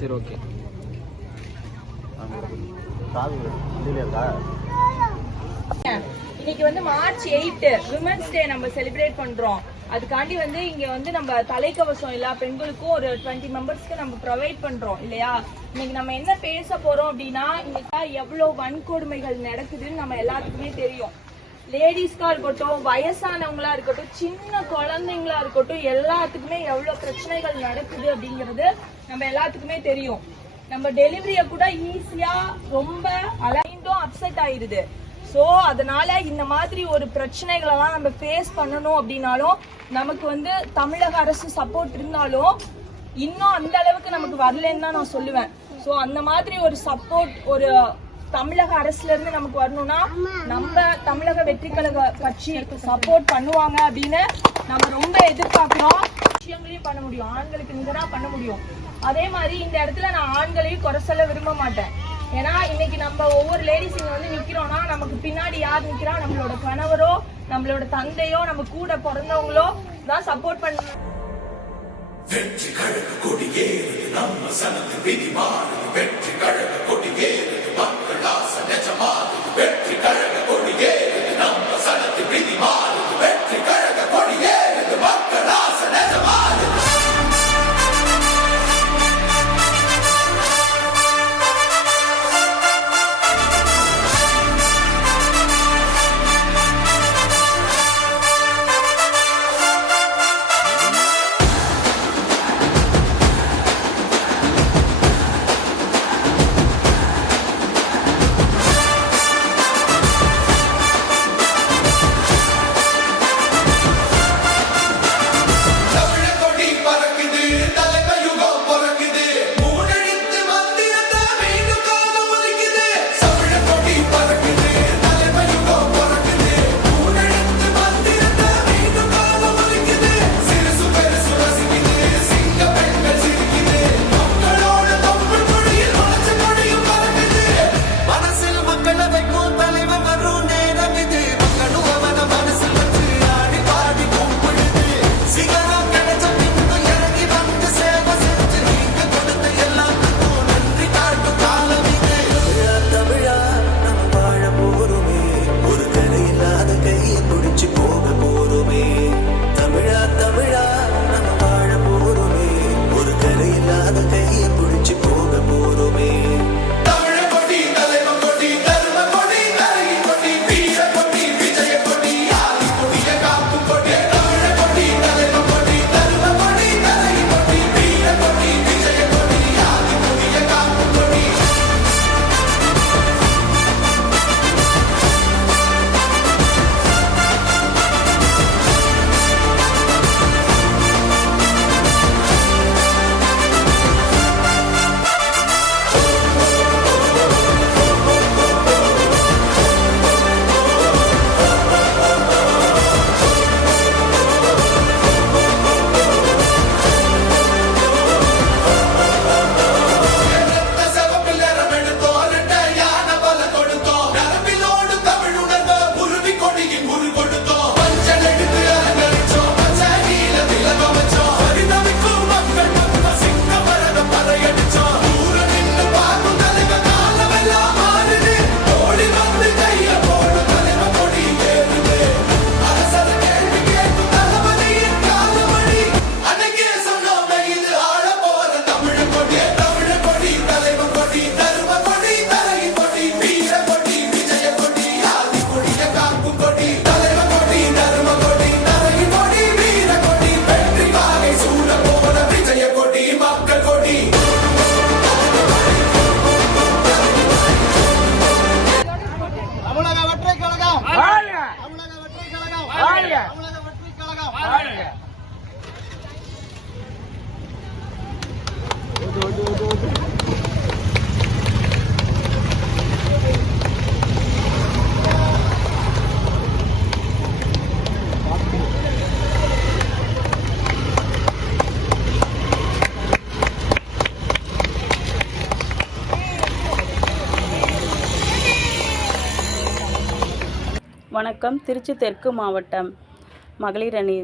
சரி ஓகே. இன்னைக்கு வந்து மார்ச் 8 விமன்ஸ் டே நம்ம செலிப்ரேட் பண்றோம். அதுக்காண்டி வந்து இங்க வந்து நம்ம தலைக்கவசம் எல்லா பெண்களுக்கும் ஒரு 20 மெம்பர்ஸ்க்கு நம்ம ப்ரொவைட் பண்றோம் இல்லையா. இன்னைக்கு நம்ம என்ன பேச போறோம் அப்படின்னா, இன்னைக்கு எவ்வளவு வன்கொடுமைகள் நடக்குதுன்னு நம்ம எல்லாத்துக்குமே தெரியும். லேடிஸ்கா இருக்கட்டும், வயசானவங்களா இருக்கட்டும், சின்ன குழந்தைங்களா இருக்கட்டும், எல்லாத்துக்குமே எவ்வளவு பிரச்சனைகள் நடக்குது அப்படிங்கிறது நம்ம எல்லாத்துக்குமே தெரியும். நம்ம டெலிவரிய கூட ஈஸியா ரொம்ப அலைண்டும் அப்செட் ஆயிருது. சோ அதனால இந்த மாதிரி ஒரு பிரச்சனைகளை எல்லாம் நம்ம ஃபேஸ் பண்ணணும் அப்படின்னாலும் நமக்கு வந்து தமிழக அரசு சப்போர்ட் இருந்தாலும் இன்னும் அந்த அளவுக்கு நமக்கு வரலன்னு தான் நான் சொல்லுவேன். சோ அந்த மாதிரி ஒரு சப்போர்ட் ஒரு தமிழக அரசுல இருந்து நமக்கு வரணும்னா நம்ம தமிழக வெற்றி கழக கட்சி சப்போர்ட் பண்ணுவாங்க அப்படின்னு நம்ம ரொம்ப எதிர்பார்க்கிறோம். விஷயங்களையும் பண்ண முடியும், ஆண்களுக்கு நிகரா பண்ண முடியும். அதே மாதிரி இந்த இடத்துல நான் ஆண்களையும் குறை சொல்ல விரும்ப மாட்டேன். ஏன்னா இன்னைக்கு நம்ம ஒவ்வொரு லேடிஸ் இங்க வந்து நிக்கிறோம்னா நமக்கு பின்னாடி யார் நிக்கிறா, நம்மளோட கணவரோ நம்மளோட தந்தையோ நம்ம கூட பிறந்தவங்களோ தான் சப்போர்ட் பண்ண. வெற்றி கழக கொடியேறுது நம்ம சனத்து விதி மாறுது, வெற்றி கழக கொடியேறுது மக்கள் ஆசை நிஜமாகுது, வெற்றி கழக கொடியேறுது நம்ம சனத்து விதி மாறுது, வெற்றி கழக கொடியேறுது மக்கள் ஆசை நிஜமாகுது. வணக்கம். திருச்சி தெற்கு மாவட்டம் மகளிர் அணி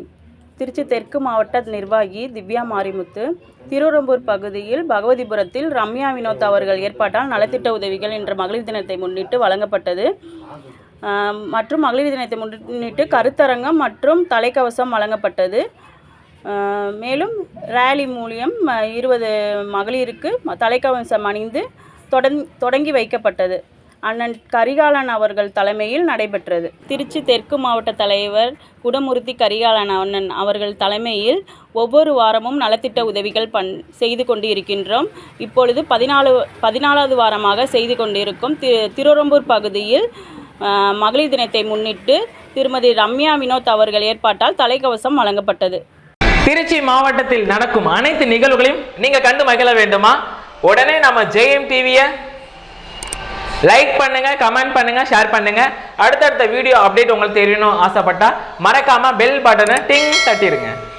திருச்சி தெற்கு மாவட்ட நிர்வாகி திவ்யா மாரிமுத்து. திருவெரும்பூர் பகுதியில் பகவதிபுரத்தில் ரம்யா வினோத் அவர்கள் ஏற்பாட்டால் நலத்திட்ட உதவிகள் என்ற மகளிர் தினத்தை முன்னிட்டு வழங்கப்பட்டது. மற்றும் மகளிர் தினத்தை முன்னிட்டு கருத்தரங்கம் மற்றும் தலைக்கவசம் வழங்கப்பட்டது. மேலும் ரேலி மூலியம் 20 மகளிருக்கு தலைக்கவசம் அணிந்து தொடங்கி வைக்கப்பட்டது. அண்ணன் கரிகாலன் அவர்கள் தலைமையில் நடைபெற்றது. திருச்சி தெற்கு மாவட்ட தலைவர் குடமுருத்தி கரிகாலன் அண்ணன் அவர்கள் தலைமையில் ஒவ்வொரு வாரமும் நலத்திட்ட உதவிகள் செய்து கொண்டு இருக்கின்றோம். இப்பொழுது 14வது வாரமாக செய்து கொண்டிருக்கும். திருவெரும்பூர் பகுதியில் மகளிர் தினத்தை முன்னிட்டு திருமதி ரம்யா வினோத் அவர்கள் ஏற்பாட்டால் தலைக்கவசம் வழங்கப்பட்டது. திருச்சி மாவட்டத்தில் நடக்கும் அனைத்து நிகழ்வுகளையும் நீங்க கண்டு மகிழ வேண்டுமா? உடனே நம்ம JM டிவியை லைக் பண்ணுங்க, கமெண்ட் பண்ணுங்க, ஷேர் பண்ணுங்க. அடுத்தடுத்த வீடியோ அப்டேட் உங்களுக்கு தெரியணும் ஆசைப்பட்டா மறக்காம பெல் பட்டனை டிங் தட்டிடுங்க.